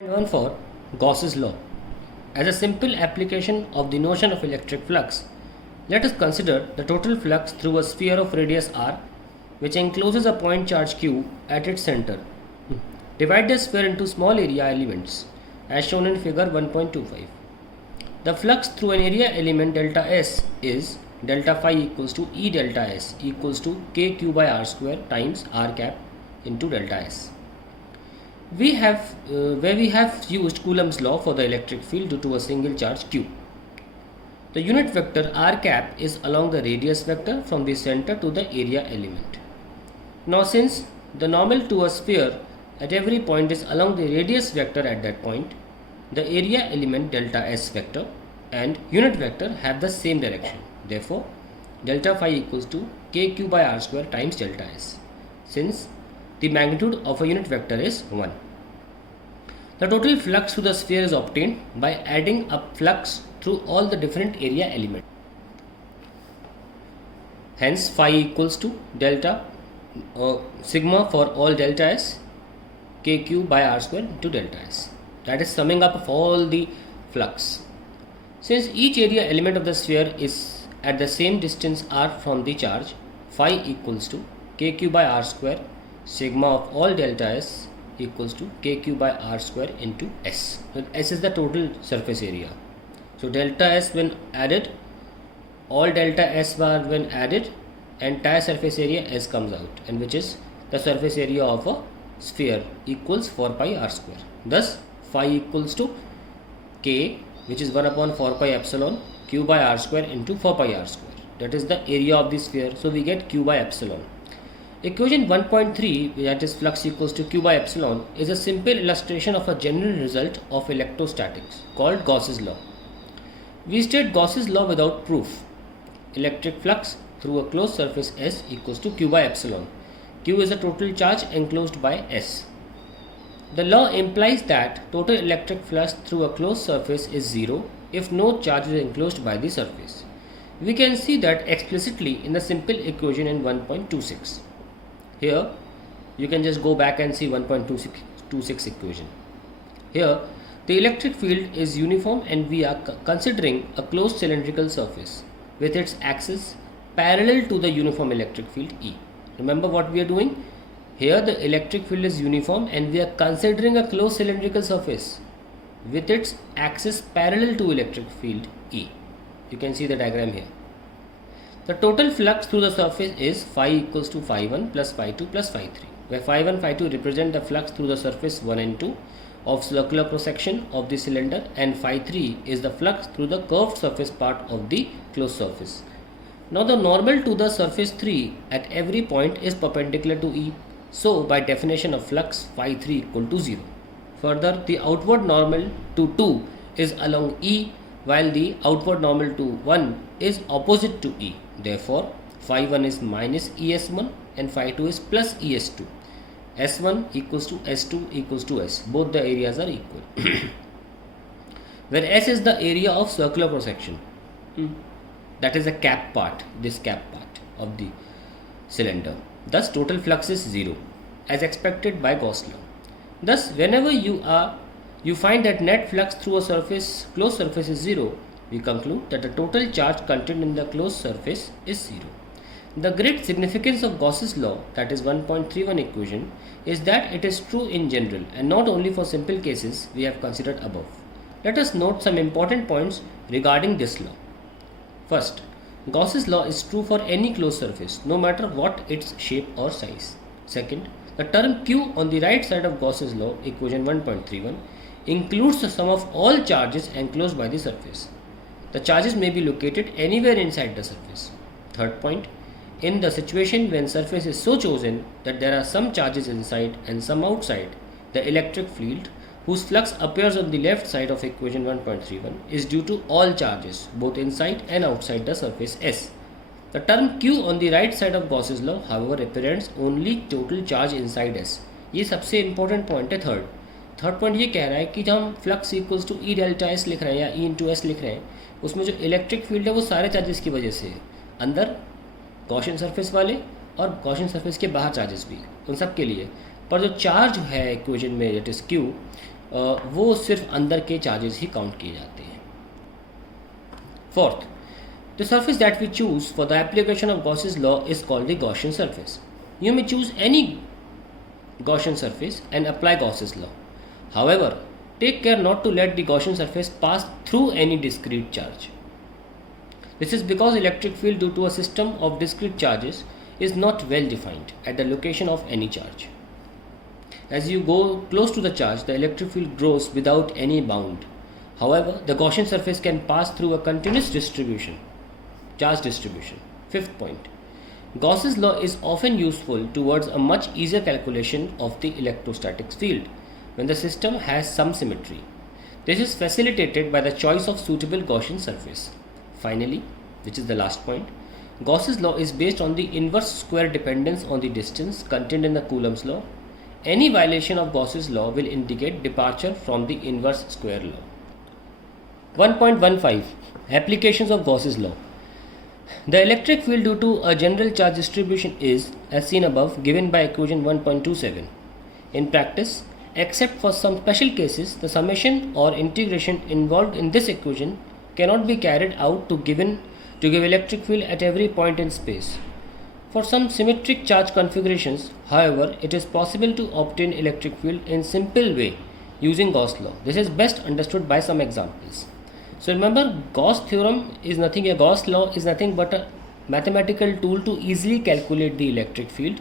One for Gauss's law. As a simple application of the notion of electric flux, let us consider the total flux through a sphere of radius r which encloses a point charge q at its center. Divide the sphere into small area elements as shown in figure 1.25. The flux through an area element delta s is delta phi equals to E delta s equals to kq by r square times r cap into delta s. Where we have used Coulomb's law for the electric field due to a single charge q. The unit vector r cap is along the radius vector from the center to the area element. Now since the normal to a sphere at every point is along the radius vector at that point, the area element delta s vector and unit vector have the same direction. Therefore, delta phi equals to kq by r square times delta s, since the magnitude of a unit vector is 1. The total flux through the sphere is obtained by adding up flux through all the different area elements. Hence, phi equals to delta sigma for all delta s kq by r square into delta s. That is summing up of all the flux. Since each area element of the sphere is at the same distance r from the charge, phi equals to kq by r square sigma of all delta s equals to kq by r square into s. So s is the total surface area. So delta s when added, all delta s bar when added, entire surface area s comes out, and which is the surface area of a sphere equals 4 pi r square. Thus phi equals to k, which is 1 upon 4 pi epsilon q by r square into 4 pi r square. That is the area of the sphere. So we get q by epsilon. Equation 1.3, that is flux equals to q by epsilon, is a simple illustration of a general result of electrostatics called Gauss's law. We state Gauss's law without proof. Electric flux through a closed surface S equals to q by epsilon. Q is the total charge enclosed by S. The law implies that total electric flux through a closed surface is 0 if no charge is enclosed by the surface. We can see that explicitly in the simple equation in 1.26. Here you can just go back and see 1.26 equation. Here the electric field is uniform and we are considering a closed cylindrical surface with its axis parallel to the uniform electric field E. Remember what we are doing? Here the electric field is uniform and we are considering a closed cylindrical surface with its axis parallel to electric field E. You can see the diagram here. The total flux through the surface is phi equals to phi 1 plus phi 2 plus phi 3, where phi 1 phi 2 represent the flux through the surface 1 and 2 of circular cross section of the cylinder, and phi 3 is the flux through the curved surface part of the closed surface. Now the normal to the surface 3 at every point is perpendicular to E. So by definition of flux, phi 3 equal to 0. Further, the outward normal to 2 is along E, while the outward normal to 1 is opposite to E. Therefore, phi 1 is minus ES1 and phi 2 is plus ES2. S1 equals to S2 equals to S. Both the areas are equal. Where S is the area of circular cross section. That is the cap part, this cap part of the cylinder. Thus, total flux is 0, as expected by Gauss law. Thus, whenever you find that net flux through a closed surface is 0, we conclude that the total charge contained in the closed surface is 0. The great significance of Gauss's law, that is 1.31 equation, is that it is true in general and not only for simple cases we have considered above. Let us note some important points regarding this law. First, Gauss's law is true for any closed surface, no matter what its shape or size. Second, the term Q on the right side of Gauss's law, equation 1.31, includes the sum of all charges enclosed by the surface. The charges may be located anywhere inside the surface. Third point, in the situation when surface is so chosen that there are some charges inside and some outside, the electric field, whose flux appears on the left side of equation 1.31, is due to all charges, both inside and outside the surface S. The term Q on the right side of Gauss's law, however, represents only total charge inside S. ये सबसे important point है third point ये कह रहा है कि जब हम flux equals to E delta S लिख रहे हैं या ई इंटू एस लिख रहे हैं, उसमें जो इलेक्ट्रिक फील्ड है वो सारे चार्जेस की वजह से है, अंदर गॉसियन सरफेस वाले और गॉसियन सरफेस के बाहर चार्जेस भी, उन सब के लिए। पर जो चार्ज है इक्वेशन में दैट इज क्यू, वो सिर्फ अंदर के चार्जेस ही काउंट किए जाते हैं. Fourth, the surface that we choose for the application of Gauss's law is called the Gaussian surface. You may choose any Gaussian surface and apply Gauss's law. However, take care not to let the Gaussian surface pass through any discrete charge. This is because electric field due to a system of discrete charges is not well defined at the location of any charge. As you go close to the charge, the electric field grows without any bound. However, the Gaussian surface can pass through a continuous charge distribution. Fifth point, Gauss's law is often useful towards a much easier calculation of the electrostatic field when the system has some symmetry. This is facilitated by the choice of suitable Gaussian surface. Finally, which is the last point, Gauss's law is based on the inverse square dependence on the distance contained in the Coulomb's law. Any violation of Gauss's law will indicate departure from the inverse square law. 1.15 Applications of Gauss's law. The electric field due to a general charge distribution is, as seen above, given by equation 1.27. In practice, except for some special cases, the summation or integration involved in this equation cannot be carried out to give electric field at every point in space. For some symmetric charge configurations, however, it is possible to obtain electric field in simple way using Gauss law. This is best understood by some examples. So remember, Gauss law is nothing but a mathematical tool to easily calculate the electric field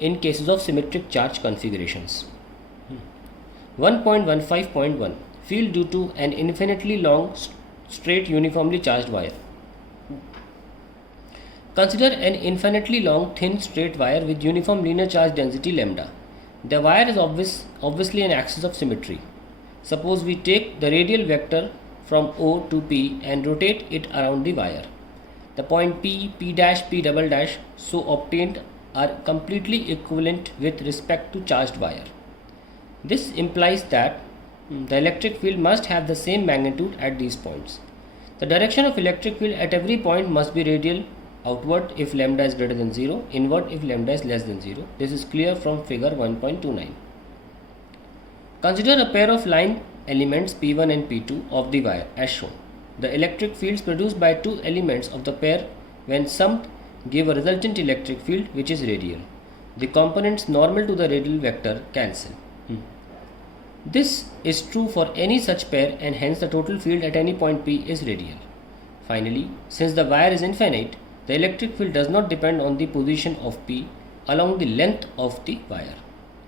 in cases of symmetric charge configurations. 1.15.1 Field due to an infinitely long straight uniformly charged wire. Consider an infinitely long thin straight wire with uniform linear charge density lambda. The wire is obviously an axis of symmetry. Suppose we take the radial vector from O to P and rotate it around the wire. The point P, P dash, P double dash so obtained are completely equivalent with respect to charged wire. This implies that the electric field must have the same magnitude at these points. The direction of electric field at every point must be radial outward if lambda is greater than 0, inward if lambda is less than 0. This is clear from figure 1.29. Consider a pair of line elements P1 and P2 of the wire as shown. The electric fields produced by two elements of the pair when summed give a resultant electric field which is radial. The components normal to the radial vector cancel. This is true for any such pair and hence the total field at any point P is radial. Finally, since the wire is infinite, the electric field does not depend on the position of P along the length of the wire.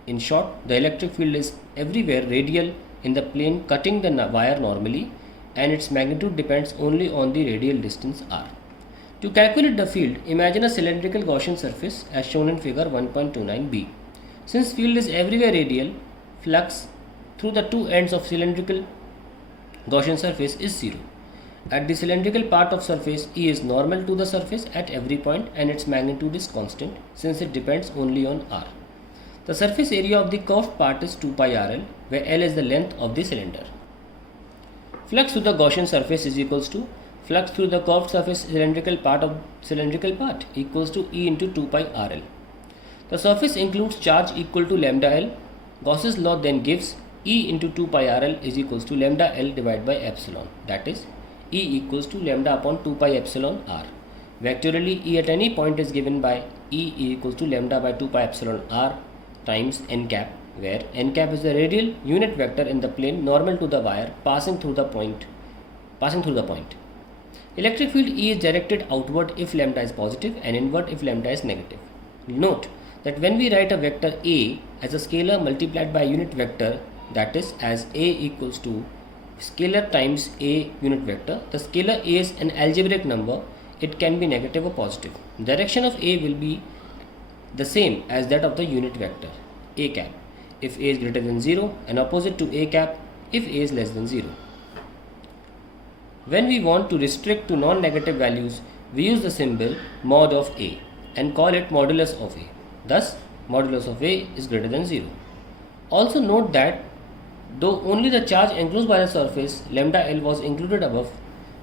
In short, the electric field is everywhere radial in the plane cutting the wire normally and its magnitude depends only on the radial distance r. To calculate the field, imagine a cylindrical Gaussian surface as shown in figure 1.29b. Since field is everywhere radial, flux through the two ends of cylindrical Gaussian surface is 0. At the cylindrical part of surface, E is normal to the surface at every point and its magnitude is constant since it depends only on r. The surface area of the curved part is 2 pi rl, where L is the length of the cylinder. Flux through the Gaussian surface is equals to flux through the curved surface cylindrical part equals to E into 2 pi rl. The surface includes charge equal to lambda L. Gauss's law then gives E into 2 pi rl is equals to lambda L divided by epsilon, that is E equals to lambda upon 2 pi epsilon r. Vectorially, E at any point is given by E equals to lambda by 2 pi epsilon r times n cap, where n cap is the radial unit vector in the plane normal to the wire passing through the point. Electric field E is directed outward if lambda is positive and inward if lambda is negative. Note that when we write a vector A as a scalar multiplied by a unit vector, that is as A equals to scalar times A unit vector, the scalar A is an algebraic number. It can be negative or positive. Direction of A will be the same as that of the unit vector A cap if A is greater than 0 and opposite to A cap if A is less than 0. When we want to restrict to non-negative values, we use the symbol mod of A and call it modulus of A. Thus, modulus of A is greater than 0. Also note that though only the charge enclosed by the surface lambda L was included above,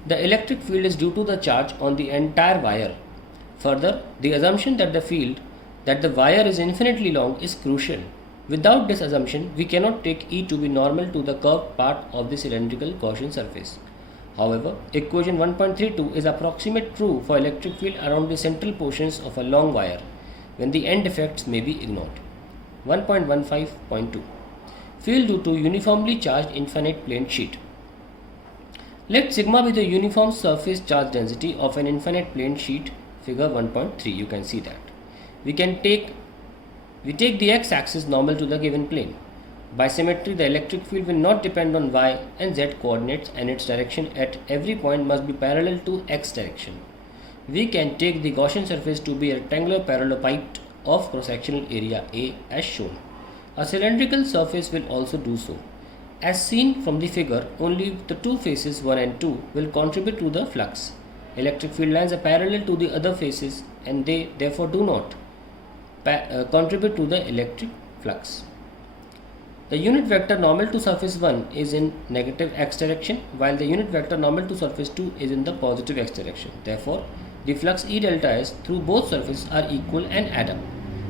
the electric field is due to the charge on the entire wire. Further, the assumption that the wire is infinitely long is crucial. Without this assumption, we cannot take E to be normal to the curved part of the cylindrical Gaussian surface. However, equation 1.32 is approximate true for electric field around the central portions of a long wire when the end effects may be ignored. 1.15.2 Field due to uniformly charged infinite plane sheet. Let sigma be the uniform surface charge density of an infinite plane sheet, figure 1.3. You can see that. We take the x-axis normal to the given plane. By symmetry, the electric field will not depend on y and z coordinates, and its direction at every point must be parallel to x direction. We can take the Gaussian surface to be a rectangular parallelepiped of cross-sectional area A as shown. A cylindrical surface will also do so. As seen from the figure, only the two faces 1 and 2 will contribute to the flux. Electric field lines are parallel to the other faces and they therefore do not contribute to the electric flux. The unit vector normal to surface 1 is in negative x direction, while the unit vector normal to surface 2 is in the positive x direction. Therefore, the flux E delta S through both surfaces are equal and add up.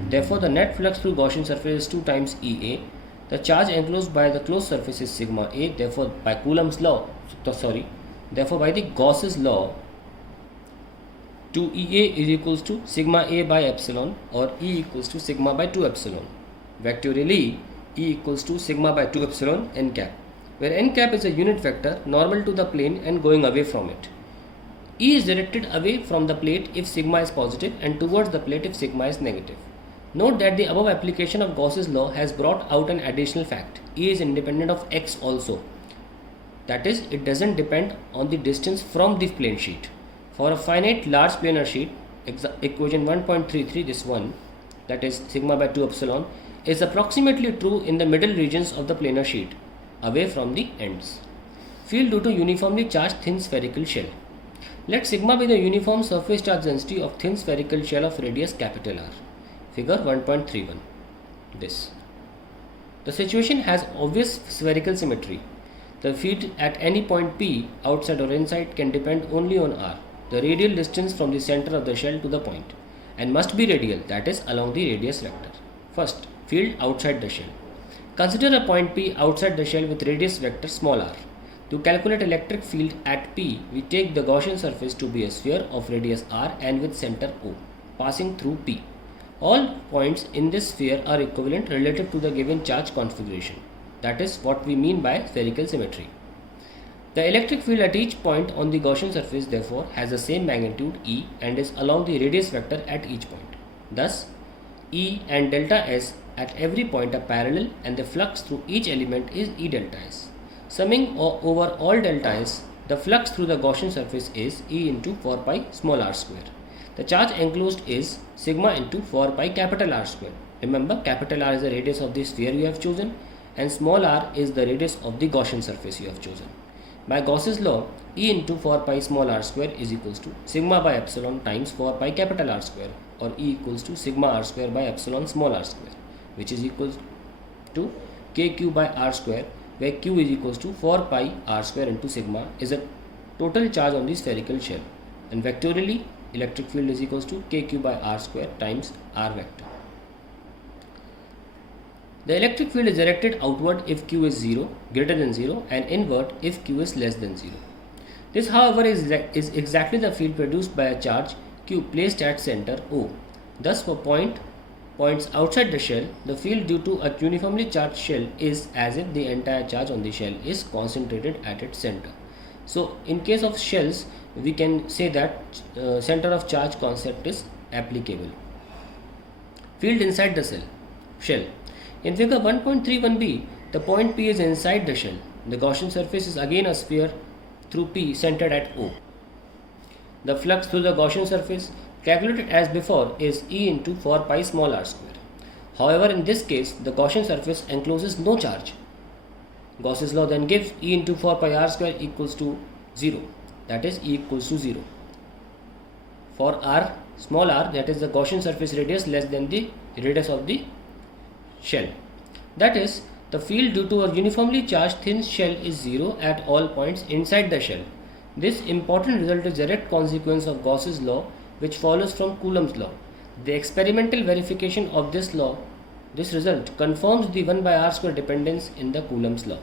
Therefore, the net flux through Gaussian surface is 2 times EA. The charge enclosed by the closed surface is sigma A. Therefore, by the Gauss's law, 2EA is equals to sigma A by epsilon, or E equals to sigma by 2 epsilon. Vectorially, E equals to sigma by 2 epsilon n cap, where n cap is a unit vector normal to the plane and going away from it. E is directed away from the plate if sigma is positive and towards the plate if sigma is negative. Note that the above application of Gauss's law has brought out an additional fact. E is independent of x also. That is, it doesn't depend on the distance from the plane sheet. For a finite large planar sheet, equation 1.33, this one, that is sigma by 2 epsilon, is approximately true in the middle regions of the planar sheet, away from the ends. Field due to uniformly charged thin spherical shell. Let sigma be the uniform surface charge density of thin spherical shell of radius capital R. Figure 1.31. This. The situation has obvious spherical symmetry. The field at any point P, outside or inside, can depend only on R, the radial distance from the center of the shell to the point, and must be radial, that is, along the radius vector. First, field outside the shell. Consider a point P outside the shell with radius vector small r. To calculate electric field at P, we take the Gaussian surface to be a sphere of radius r and with center O, passing through P. All points in this sphere are equivalent relative to the given charge configuration. That is what we mean by spherical symmetry. The electric field at each point on the Gaussian surface therefore has the same magnitude E and is along the radius vector at each point. Thus, E and delta S at every point are parallel and the flux through each element is E delta S. Summing over all delta S, the flux through the Gaussian surface is E into 4 pi small r square. The charge enclosed is sigma into 4 pi capital R square. Remember, capital R is the radius of the sphere you have chosen and small r is the radius of the Gaussian surface you have chosen. By Gauss's law, E into 4 pi small r square is equals to sigma by epsilon times 4 pi capital R square, or E equals to sigma r square by epsilon small r square, which is equals to kq by r square, where q is equals to 4 pi r square into sigma is a total charge on the spherical shell, and vectorially electric field is equals to kq by r square times r vector. The electric field is directed outward if q is greater than 0 and inward if q is less than 0. This, however, is exactly the field produced by a charge q placed at center O. Thus, for points outside the shell, the field due to a uniformly charged shell is as if the entire charge on the shell is concentrated at its center. So, in case of shells, we can say that center of charge concept is applicable. Field inside the shell. In figure 1.31b, the point P is inside the shell. The Gaussian surface is again a sphere through P centered at O. The flux through the Gaussian surface, calculated as before, is E into 4 pi small r square. However, in this case, the Gaussian surface encloses no charge. Gauss's law then gives E into 4 pi r square equals to 0. That is, E equals to 0. For r, small r, that is the Gaussian surface radius less than the radius of the shell. That is, the field due to a uniformly charged thin shell is 0 at all points inside the shell. This important result is a direct consequence of Gauss's law, which follows from Coulomb's law. The experimental verification of this law This result confirms the 1 by r square dependence in the Coulomb's law.